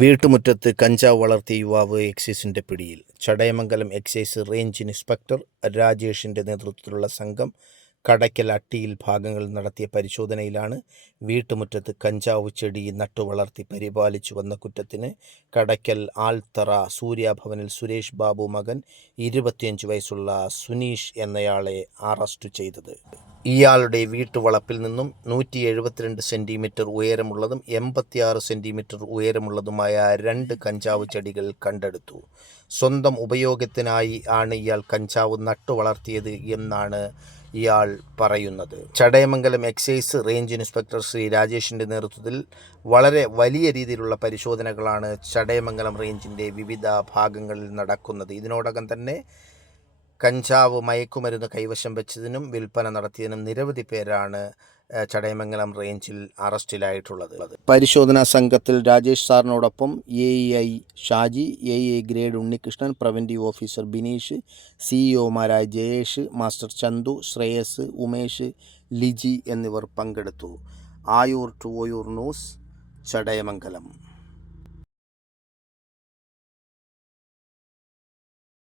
വീട്ടുമുറ്റത്ത് കഞ്ചാവ് വളർത്തിയ യുവാവ് എക്സൈസിന്റെ പിടിയിൽ. ചടയമംഗലം എക്സൈസ് റേഞ്ച് ഇൻസ്പെക്ടർ രാജേഷിന്റെ നേതൃത്വത്തിലുള്ള സംഘം കടയ്ക്കൽ അട്ടിയിൽ ഭാഗങ്ങളിൽ നടത്തിയ പരിശോധനയിലാണ് വീട്ടുമുറ്റത്ത് കഞ്ചാവ് ചെടി നട്ടുവളർത്തി പരിപാലിച്ചു വന്ന കുറ്റത്തിന് കടയ്ക്കൽ ആൽത്തറ സൂര്യാഭവനിൽ സുരേഷ് ബാബു മകൻ 25 വയസ്സുള്ള സുനീഷ് എന്നയാളെ അറസ്റ്റ് ചെയ്തത്. ഇയാളുടെ വീട്ടുവളപ്പിൽ നിന്നും 172 സെന്റിമീറ്റർ ഉയരമുള്ളതും 86 സെന്റിമീറ്റർ ഉയരമുള്ളതുമായ 2 കഞ്ചാവ് ചെടികൾ കണ്ടെടുത്തു. സ്വന്തം ഉപയോഗത്തിനായി ആണ് ഇയാൾ കഞ്ചാവ് നട്ടുവളർത്തിയത് എന്നാണ് ഇയാൾ പറയുന്നത്. Chadayamangalam excise range inspector Shri രാജേഷിന്റെ നേതൃത്വത്തിൽ വളരെ വലിയ രീതിയിലുള്ള പരിശോധനകളാണ് ചടയമംഗലം റേഞ്ചിന്റെ വിവിധ ഭാഗങ്ങളിൽ നടക്കുന്നത്. ഇതിനോടകം തന്നെ കഞ്ചാവ് മയക്കുമരുന്ന് കൈവശം വെച്ചതിനും വിൽപ്പന നടത്തിയതിനും നിരവധി പേരാണ് ചടയമംഗലം റേഞ്ചിൽ അറസ്റ്റിലായിട്ടുള്ളത്. പരിശോധനാ സംഘത്തിൽ രാജേഷ് സാറിനോടൊപ്പം AEI Shaji, AEI grade Unnikrishnan, preventive officer Bineesh, CEO മാരായ ജയേഷ്, മാസ്റ്റർ ചന്തു, ശ്രേയസ്, ഉമേഷ്, ലിജി എന്നിവർ പങ്കെടുത്തു. Ayur to Oyur news, Chadayamangalam.